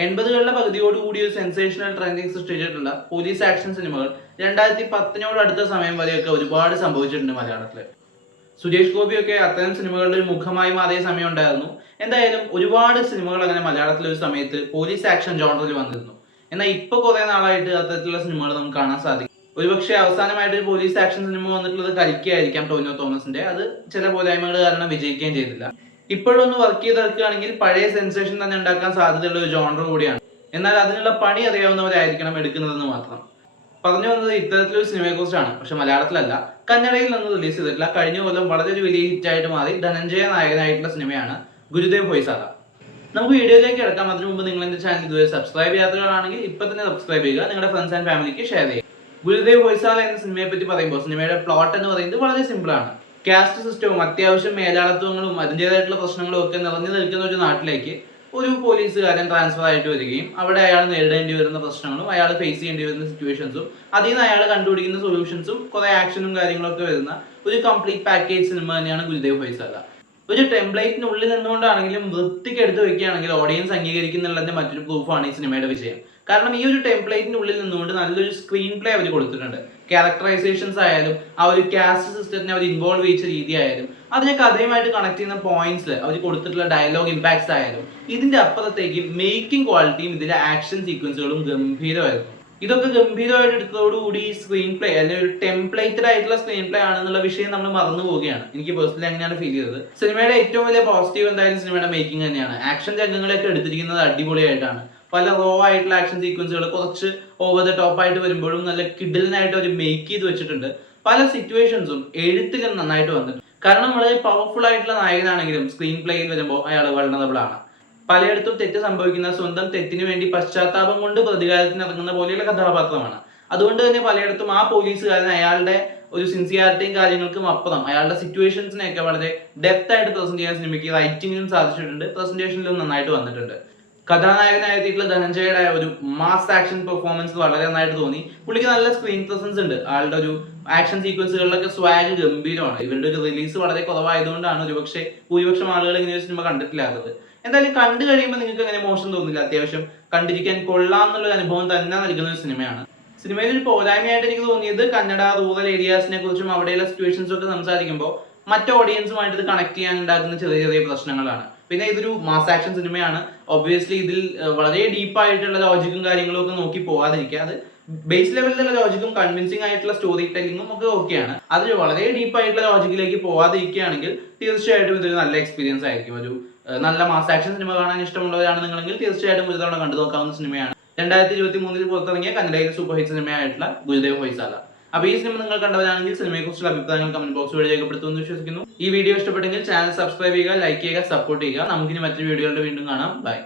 80കളുടെ പകുതിയോടുകൂടി ഒരു sensational trending സൃഷ്ടിച്ചിട്ടുള്ള police action സിനിമകൾ 2010 അടുത്ത സമയം വരെയൊക്കെ ഒരുപാട് സംഭവിച്ചിട്ടുണ്ട് മലയാളത്തിൽ. സുരേഷ് ഗോപിയൊക്കെ അത്തരം സിനിമകളുടെ ഒരു മുഖമായി മാറിയ സമയം ഉണ്ടായിരുന്നു. എന്തായാലും ഒരുപാട് സിനിമകൾ അങ്ങനെ മലയാളത്തിൽ ഒരു സമയത്ത് പോലീസ് ആക്ഷൻ ജോണറിൽ വന്നിരുന്നു. എന്നാൽ ഇപ്പൊ കുറെ നാളായിട്ട് അത്തരത്തിലുള്ള സിനിമകൾ നമുക്ക് കാണാൻ സാധിക്കും. ഒരുപക്ഷെ അവസാനമായിട്ട് ഒരു പോലീസ് ആക്ഷൻ സിനിമ വന്നിട്ടുള്ളത് കരിക്കായിരിക്കാം ടോവിനോ തോമസിന്റെ. അത് ചില പോരായ്മകൾ കാരണം വിജയിക്കുകയും ചെയ്തില്ല. ഇപ്പോഴൊന്ന് വർക്ക് ചെയ്തെടുക്കുകയാണെങ്കിൽ പഴയ സെൻസേഷൻ തന്നെ ഉണ്ടാക്കാൻ സാധ്യതയുള്ള ഒരു ജോണർ കൂടിയാണ്. എന്നാൽ അതിനുള്ള പണി അറിയാവുന്നവരായിരിക്കണം എടുക്കുന്നതെന്ന് മാത്രം. പറഞ്ഞു വന്നത് ഇത്തരത്തിലൊരു സിനിമയെ കുറിച്ചാണ്, പക്ഷെ മലയാളത്തിലല്ല, കന്നഡയിൽ നിന്ന് റിലീസ് ചെയ്തിട്ടില്ല. കഴിഞ്ഞ കൊല്ലം വളരെ ഒരു വലിയ ഹിറ്റായിട്ട് മാറി ധനഞ്ജയ നായകനായിട്ടുള്ള സിനിമയാണ് ഗുരുദേവ് ഹൊയ്സാല. നമുക്ക് വീഡിയോയിലേക്ക് കിടക്കാം. അതിനു മുമ്പ് നിങ്ങൾ എന്റെ ചാനൽ ഇതുവരെ സബ്സ്ക്രൈബ് ചെയ്യാത്തവരാണെങ്കിൽ ഇപ്പൊ തന്നെ സബ്സ്ക്രൈബ് ചെയ്യുക, നിങ്ങളുടെ ഫ്രണ്ട്സ് ആൻഡ് ഫാമിലിക്ക് ഷെയർ ചെയ്യുക. ഗുരുദേവ് ഹൊയ്സാല എന്ന സിനിമയെ പറ്റി പറയുമ്പോൾ സിനിമയുടെ പ്ലോട്ട് എന്ന് പറയുന്നത് വളരെ സിമ്പിൾ ആണ്. കാസ്റ്റ് സിസ്റ്റവും അത്യാവശ്യം മേലാളത്വങ്ങളും അതിൻ്റെതായിട്ടുള്ള പ്രശ്നങ്ങളും ഒക്കെ നിറഞ്ഞു നിൽക്കുന്ന ഒരു നാട്ടിലേക്ക് ഒരു പോലീസുകാരൻ ട്രാൻസ്ഫർ ആയിട്ട് വരികയും അവിടെ അയാൾ നേരിടേണ്ടി വരുന്ന പ്രശ്നങ്ങളും അയാൾ ഫേസ് ചെയ്യേണ്ടി വരുന്ന സിറ്റുവേഷൻസും അതിൽ നിന്ന് അയാൾ കണ്ടുപിടിക്കുന്ന സൊല്യൂഷൻസും കുറെ ആക്ഷനും കാര്യങ്ങളൊക്കെ വരുന്ന ഒരു കംപ്ലീറ്റ് പാക്കേജ് സിനിമ തന്നെയാണ് ഗുരുദേവ് ഹൊയ്സാല. ഒരു ടെംപ്ലേറ്റിനുള്ളിൽ നിന്നുകൊണ്ടാണെങ്കിലും വൃത്തിക്ക് എടുത്ത് വെക്കുകയാണെങ്കിൽ ഓഡിയൻസ് അംഗീകരിക്കുന്നുള്ളതിന്റെ മറ്റൊരു പ്രൂഫാണ് ഈ സിനിമയുടെ വിജയം. കാരണം ഈ ഒരു ടെംപ്ലേറ്റിനുള്ളിൽ നിന്നുകൊണ്ട് നല്ലൊരു സ്ക്രീൻ പ്ലേ അവർ കൊടുത്തിട്ടുണ്ട്. ക്യാരക്ടറൈസേഷൻസ് ആയാലും ആ ഒരു കാസ്റ്റ് സിസ്റ്റത്തിനെ അവർ ഇൻവോൾവ് ചെയ്ത രീതി ആയാലും അതിനെ കഥയുമായിട്ട് കണക്ട് ചെയ്യുന്ന പോയിന്റ്സിൽ അവർ കൊടുത്തിട്ടുള്ള ഡയലോഗ് ഇമ്പാക്ട്സ് ആയാലും ഇതിന്റെ അപ്പുറത്തേക്ക് മേക്കിംഗ് ക്വാളിറ്റിയും ഇതിലെ ആക്ഷൻ സീക്വൻസുകളും ഗംഭീരമായിരുന്നു. ഇതൊക്കെ ഗംഭീരമായിട്ട് എടുത്തതോടുകൂടി ഈ സ്ക്രീൻ പ്ലേ അല്ലെങ്കിൽ ഒരു ടെംപ്ലേറ്റഡ് ആയിട്ടുള്ള സ്ക്രീൻ പ്ലേ ആണെന്നുള്ള വിഷയം നമ്മൾ മറന്നു പോവുകയാണ്. എനിക്ക് പേഴ്സണലി അങ്ങനെയാണ് ഫീൽ ചെയ്തത്. സിനിമയുടെ ഏറ്റവും വലിയ പോസിറ്റീവ് എന്തായാലും സിനിമയുടെ മേക്കിംഗ് തന്നെയാണ്. ആക്ഷൻ രംഗങ്ങളൊക്കെ എടുത്തിരിക്കുന്നത് അടിപൊളിയായിട്ടാണ്. പല റോ ആയിട്ടുള്ള ആക്ഷൻ സീക്വൻസുകൾ കുറച്ച് ഓവർ ദ ടോപ്പ് ആയിട്ട് വരുമ്പോഴും നല്ല കിഡിലിനായിട്ട് അവർ മേക്ക് ചെയ്ത് വെച്ചിട്ടുണ്ട്. പല സിറ്റുവേഷൻസും എഴുത്തിലും നന്നായിട്ട് വന്നിട്ടുണ്ട്. കാരണം വളരെ പവർഫുൾ ആയിട്ടുള്ള നായകനാണെങ്കിലും സ്ക്രീൻ പ്ലേയിൽ വരുമ്പോൾ അയാൾ വൾണറബിൾ ആണ്. പലയിടത്തും തെറ്റ് സംഭവിക്കുന്ന സ്വന്തം തെറ്റിന് വേണ്ടി പശ്ചാത്താപം കൊണ്ട് പ്രതികാരത്തിന് ഇറങ്ങുന്ന പോലെയുള്ള കഥാപാത്രമാണ്. അതുകൊണ്ട് തന്നെ പലയിടത്തും ആ പോലീസുകാരൻ അയാളുടെ ഒരു സിൻസിയാരിറ്റിയും കാര്യങ്ങൾക്കും അപ്പുറം അയാളുടെ സിറ്റുവേഷൻസിനെയൊക്കെ വളരെ ഡെപ്ത് ആയിട്ട് പ്രസന്റ് ചെയ്യാൻ സിനിമയ്ക്ക് റൈറ്റിംഗിലും സാധിച്ചിട്ടുണ്ട്, പ്രസന്റേഷനിലും നന്നായിട്ട് വന്നിട്ടുണ്ട്. കഥാനായകനായിട്ടുള്ള ധനഞ്ജയുടെ ഒരു മാസ് ആക്ഷൻ പെർഫോമൻസ് വളരെ നന്നായിട്ട് തോന്നി. പുള്ളിക്ക് നല്ല സ്ക്രീൻ പ്രസൻസ് ഉണ്ട്. ആളുടെ ഒരു ആക്ഷൻ സീക്വൻസുകളിലൊക്കെ സ്വാഗ് ഗംഭീരമാണ്. ഇവരുടെ ഒരു റിലീസ് വളരെ കുറവായതുകൊണ്ടാണ് ഒരുപക്ഷെ ഭൂരിപക്ഷം ആളുകൾ ഇങ്ങനെ ഒരു സിനിമ കണ്ടിട്ടില്ലാത്തത്. എന്തായാലും കണ്ടു കഴിയുമ്പോൾ നിങ്ങൾക്ക് അങ്ങനെ മോശം തോന്നില്ല. അത്യാവശ്യം കണ്ടിരിക്കാൻ കൊള്ളാമെന്നുള്ള അനുഭവം തന്നെ നൽകുന്ന ഒരു സിനിമയാണ്. സിനിമയിൽ ഒരു പോരായ്മയായിട്ട് എനിക്ക് തോന്നിയത് കന്നഡ റൂറൽ ഏരിയാസിനെ കുറിച്ചും അവിടെയുള്ള സിറ്റുവേഷൻസും ഒക്കെ സംസാരിക്കുമ്പോൾ മറ്റു ഓഡിയൻസുമായിട്ട് ഇത് കണക്ട് ചെയ്യാൻ ഉണ്ടാക്കുന്ന ചെറിയ ചെറിയ പ്രശ്നങ്ങളാണ്. പിന്നെ ഇതൊരു മാസ് ആക്ഷൻ സിനിമയാണ്. ഒബ്വിയസ്ലി ഇതിൽ വളരെ ഡീപ്പായിട്ടുള്ള ലോജിക്കും കാര്യങ്ങളും ഒക്കെ നോക്കി പോകാതിരിക്കുക. അത് ബേസ് ലെവലിലുള്ള ലോജിക്കും കൺവിൻസിംഗ് ആയിട്ടുള്ള സ്റ്റോറി ടെല്ലിങ്ങും ഒക്കെ ഓക്കെയാണ്. അതിൽ വളരെ ഡീപ്പായിട്ടുള്ള ലോജിക്കിലേക്ക് പോകാതിരിക്കുകയാണെങ്കിൽ തീർച്ചയായിട്ടും ഇതൊരു നല്ല എക്സ്പീരിയൻസ് ആയിരിക്കും. ഒരു നല്ല മാസ് ആക്ഷൻ സിനിമ കാണാൻ ഇഷ്ടമുള്ളവരാണ് നിങ്ങളെങ്കിൽ തീർച്ചയായിട്ടും ഒരു തവണ കണ്ടു നോക്കാവുന്ന സിനിമയാണ്. 2023 പുറത്തിറങ്ങിയ കന്നഡയിലെ സൂപ്പർ ഹിറ്റ് സിനിമയായിട്ടുള്ള ഗുരുദേവ് ഹൊയ്സാല. അപ്പോൾ ഈ സിനിമ നിങ്ങൾ കണ്ടവരാണെങ്കിൽ സിനിമയെക്കുറിച്ചുള്ള അഭിപ്രായങ്ങൾ കമന്റ് ബോക്സ് വഴി രേഖപ്പെടുത്തുമെന്ന് വിശ്വസിക്കുന്നു. ഈ വീഡിയോ ഇഷ്ടപ്പെട്ടെങ്കിൽ ചാനൽ സബ്സ്ക്രൈബ് ചെയ്യുക, ലൈക്ക് ചെയ്യുക, സപ്പോർട്ട് ചെയ്യുക. നമുക്കിനി മറ്റൊരു വീഡിയോകളുടെ വീണ്ടും കാണാം. ബൈ.